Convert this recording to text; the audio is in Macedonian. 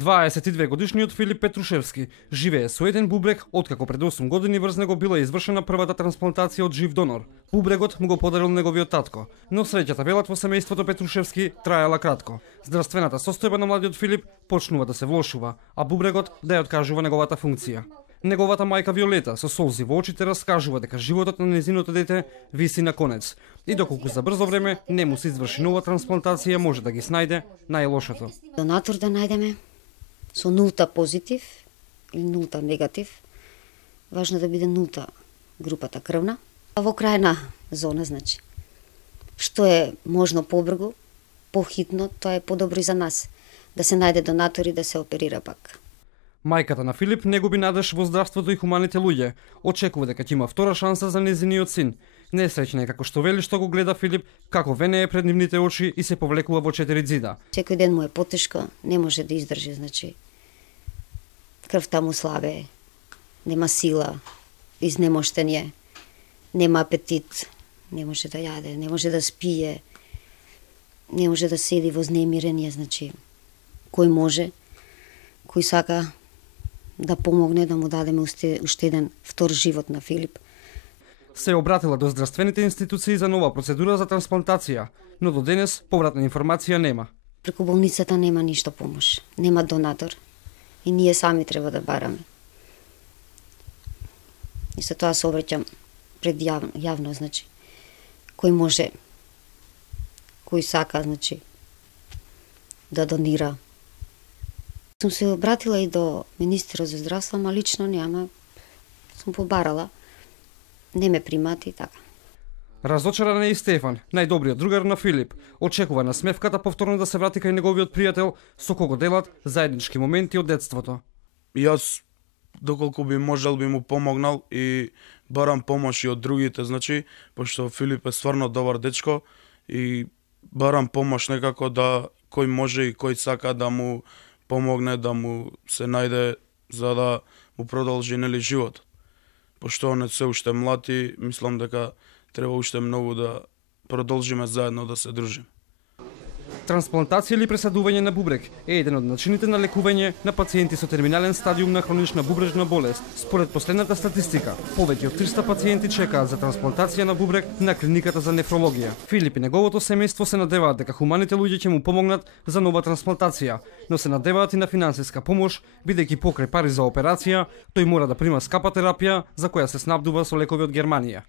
22-годишниот Филип Петрушевски живее со еден бубрек откако пред 8 години врз него била извршена првата трансплантација од жив донор. Бубрегот му го подарил неговиот татко, но среќата, велат во семејството Петрушевски, траела кратко. Здравствената состојба на младиот Филип почнува да се влошува, а бубрегот да ја откажува неговата функција. Неговата мајка Виолета со солзи во очите раскажува дека животот на незиното дете виси на конец и доколку за брзо време не му се изврши нова трансплантација, може да ги снајде најлошото. Донатор да најдеме со нулта позитив или нулта негатив. Важно да биде нулта групата крвна. А во крајна зона, значи. Што е можно побрзо, похитно, тоа е подобро и за нас. Да се најде донатор и да се оперира пак. Мајката на Филип не губи надеж во здравството и хуманите луѓе. Очекува дека ќе има втора шанса за незиниот син. Несреќна е како што вели што го гледа Филип, како венее пред нивните очи и се повлекува во 4 ѕида. Секој ден му е потешко, не може да издржи, значи. Крвта му слабе, нема сила, изнемоштен е, нема апетит, не може да јаде, не може да спие, не може да седи во знемирење, значи. Кој може, кој сака да помогне да му дадеме уште еден втор живот на Филип. Се обратила до здравствените институции за нова процедура за трансплантација, но до денес повратна информација нема. Преку болницата нема ништо помош, нема донатор и ние сами треба да бараме. И со тоа се обраќам пред јавно, значи, кој може, кој сака, значи, да донира. Сум се обратила и до министерот за здравство, ама лично нема. Сум побарала, не ме примати и така. Разочаран е и Стефан, најдобриот другар на Филип. Очекува на смевката повторно да се врати кај неговиот пријател, со кого делат заеднички моменти од детството. Јас, доколку би можел, би му помогнал и барам помош и од другите, значи, пошто Филип е стварно добар дечко и барам помош некако да кој може и кој сака да му помогне, да му се најде за да му продолжи нели живот. Пошто он е се уште млад и мислам дека треба уште многу да продолжиме заедно да се дружиме. Трансплантација или пресадување на бубрек е еден од начините на лекување на пациенти со терминален стадиум на хронична бубрежна болест. Според последната статистика, повеќе од 300 пациенти чекаат за трансплантација на бубрек на клиниката за нефрологија. Филип и неговото семејство се надеваат дека хуманите луѓе ќе му помогнат за нова трансплантација, но се надеваат и на финансиска помош, бидејќи покрај пари за операција, тој мора да прима скапа терапија за која се снабдува со лекови од Германија.